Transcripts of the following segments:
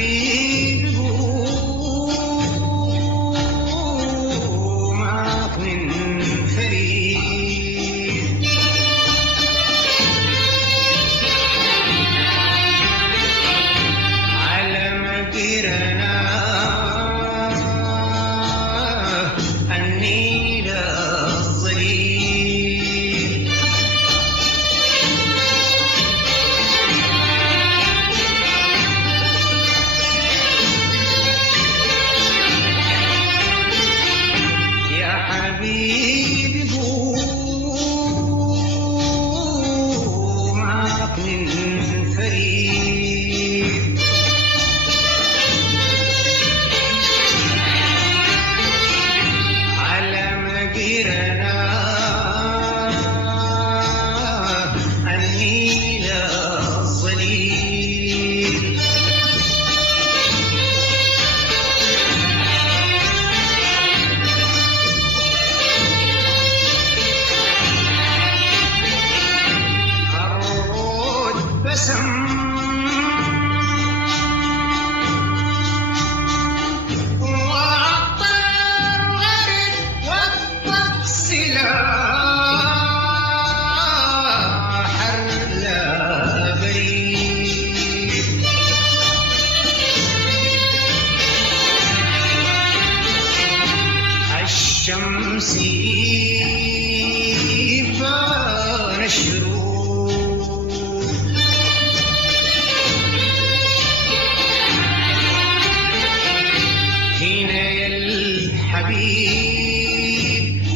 حبيبي قومك من فريد على مقرنا النيل الظليل يا حبيبي قومك من فريد على مقرنا النيل الظليل الرود بسم والطير غرد والطقس لاح لا بريد الشمس بان الشروق هنا يا الحبيب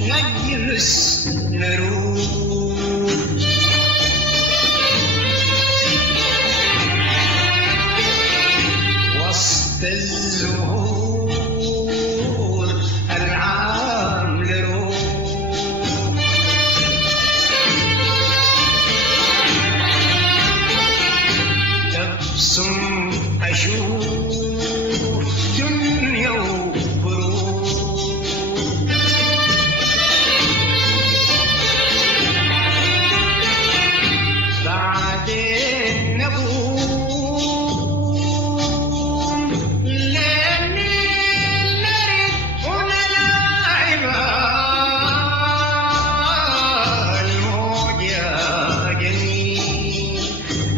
نجلس نروق وسط الزهور العام لروق تبسم أشوف دنيا وبروق بعدين نقوم لين نرد ونلاعب الموج يا جميل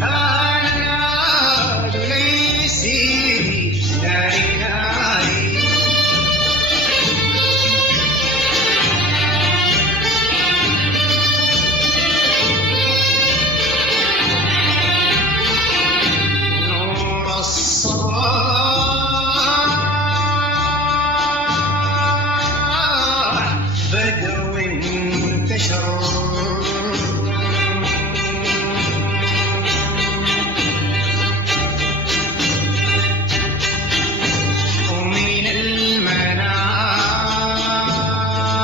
هالناد ليسي ناري ناري نور الصباح بدو انتشر ومن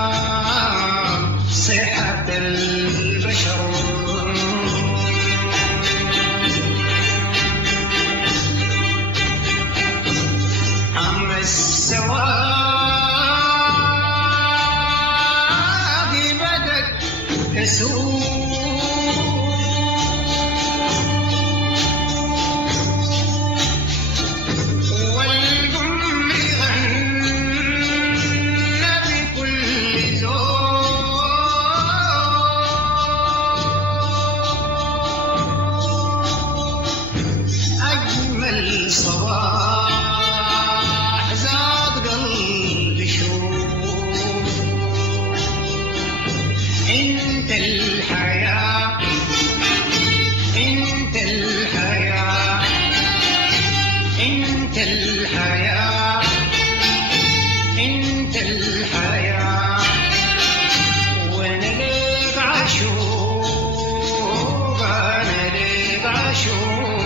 المنام صحة البشر أما السواد بدت تسوق والقمر غنى بكل ذوق أجمل صباح زاد قلبي شوق انت الحياة انت الحياة انت الحياة انت الحياة وانا ليك عشوق انا ليك عشوق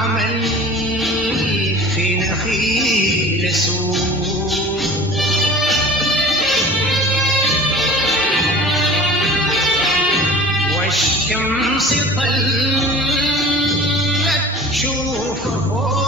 عمل في نخيل سوء، والشمس طلت شروق فوق